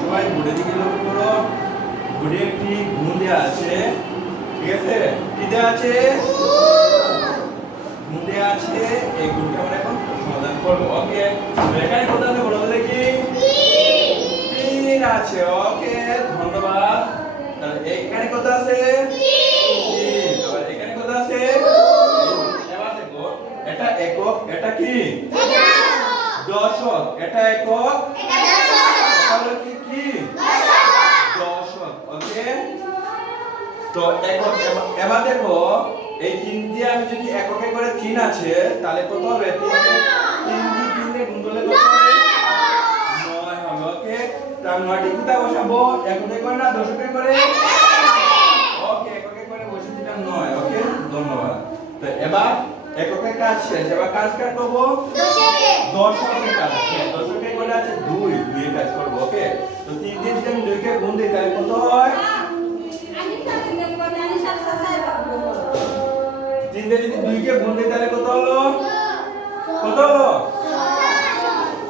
সবাই বোর্ডের দিকে লক্ষ্য করো বোর্ডে একটি গুণ দেওয়া আছে। ঠিক আছে? কি দেওয়া আছে? গুণ দেওয়া আছে। এই গুণটা আমরা এখন সমাধান করব। ওকে এখানে কত আছে বলো তো দেখি। তিন আছে ওকে ধন্যবাদ। তাহলে এখানে কত আছে? এখানে কত আছে? এবার দেখো, এটা একক, এটা কি? দশক এটা একক এটা হলো কি কি? দশক ওকে? তো একক এবার- এবার দেখো এই তিন দিয়ে আমি যদি এককে করে তিন আছে তাহলে কত হবে? তিন তিন দিয়ে তিন দিয়ে গুণ করলে কত হবে? নয় হবে ওকে? তার নয়টি কোথায় বসাবো? এককে করে না দশকে করে? ওকে এককে করে বসে দিলাম নয় ওকে? ধন্যবাদ। তো এবার এককে কাজ শেষ এবার কাজ করব? দশকের কাজ করে আছে দুই দুইয়ের কাজ করব ওকে? তো তিন যদি আমি দুইকে গুণ দিই তাহলে কত হয়? তিন দিয়ে যদি দুইকে গুণ দিই তাহলে কত হলো? কত হলো?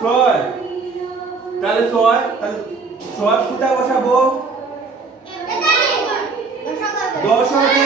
ছয়। তাহলে ছয় তাহলে ছয় কোথায় বসাবো। দশকে করে